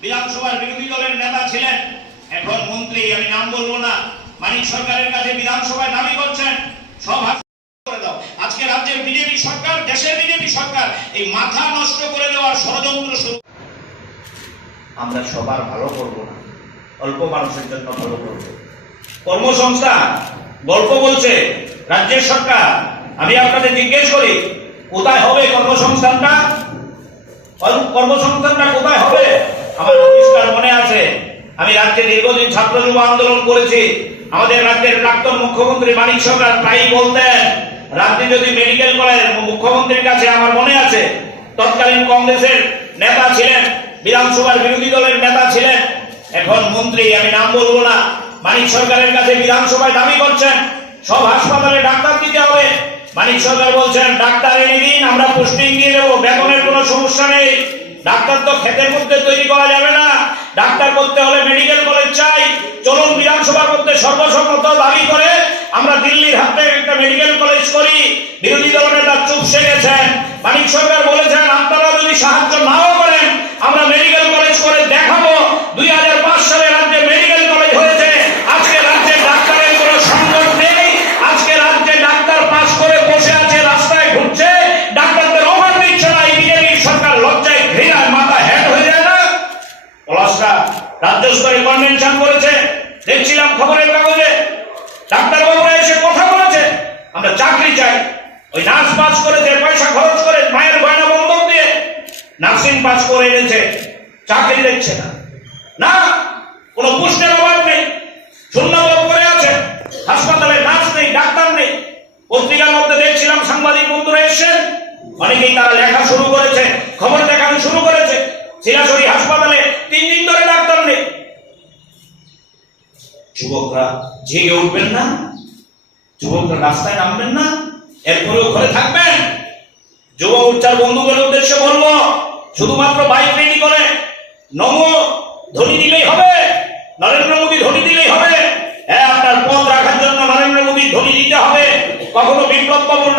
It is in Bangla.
বিধানসভার বিরোধী দলের নেতা ছিলেন। এখন মন্ত্রী, আমি নাম বলব না। মানিক সরকারের কাছে বিধানসভায় দাবি করছেন, সব আজকে রাজ্যের বিজেপি সরকার, দেশের বিজেপি সরকার এই মাথা নষ্ট করে দেওয়ার ষড়যন্ত্র আমরা সবার ভালো করব না, অল্প মানুষের জন্য ভালো করব। কর্মসংস্থান গল্প বলছে রাজ্যের সরকার। আমি আপনাদের জিজ্ঞেস করি, কোথায় হবে কর্মসংস্থানটা? কর্ম- কর্মসংস্থানটা কোথায় হবে? আমার পরিষ্কার মনে আছে। আমি রাজ্যে দীর্ঘদিন ছাত্র যুব আন্দোলন করেছি। আমাদের রাজ্যের প্রাক্তন মুখ্যমন্ত্রী মানিক সরকার তাই বলতেন রাজ্যে যদি মেডিকেল কলেজ মুখ্যমন্ত্রীর কাছে আমার মনে আছে। তৎকালীন কংগ্রেসের নেতা ছিলেন, বিধানসভার বিরোধী দলের নেতা ছিলেন। এখন মন্ত্রী, আমি নাম বলব না। মানিক সরকারের কাছে বিধানসভায় দাবি করছেন, সব হাসপাতালে ডাক্তার দিতে হবে। মানিক সরকার বলছেন, ডাক্তার এনে দিন, আমরা পোস্টিং দিয়ে দেবো বেতনের কোনো সমস্যা নেই। ডাক্তার তো ক্ষেতের মধ্যে করা যাবে না। ডাক্তার করতে হলে মেডিকেল কলেজ চাই। চলুন বিধানসভার মধ্যে সর্বসম্মত দাবি করে আমরা দিল্লির হাতে একটা মেডিকেল কলেজ করি। বিরোধী দল নেতা চুপ সে গেছেন। মানিক সরকার বলেছেন, আপনারা যদি সাহায্য নাও করেন, আমরা মেডিকেল কলেজ করে দেখাবো। দুই হাজার কনভেনশন করেছে, দেখছিলাম খবরের কাগজে। ডাক্তার বাবুরা এসে কথা বলেছে। আমরা চাকরি চাই। ওই নার্স পাস করেছে পয়সা খরচ করে মায়ের গয়না বন্ধক দিয়ে নার্সিং পাস করে এনেছে, চাকরি দেখছে না। না, কোনো পুষ্টের অভাব নেই। শূন্যপদ করে আছে। হাসপাতালে নার্স নেই, ডাক্তার নেই। পত্রিকার মধ্যে দেখছিলাম সাংবাদিক বন্ধুরা এসেছেন। অনেকেই তারা লেখা শুরু করেছে, খবর দেখানো শুরু করেছে। শিলাশরী হাসপাতালে তিন দিন ধরে ডাক্তার নেই যুবকরা জেগে উঠবেন না, যুবকরা রাস্তায় নামবেন না, এরপরেও ঘরে থাকবেন। যুব উচ্চার বন্ধুদের উদ্দেশ্যে বলব, শুধুমাত্র বাইক রেডি করে, নমো, ধ্বনি দিলেই হবে, নরেন্দ্র মোদী ধ্বনি দিলেই হবে। হ্যাঁ আপনার পথ রাখার জন্য নরেন্দ্র মোদী ধ্বনি দিতে হবে। কখনো বিপ্লব বাবুর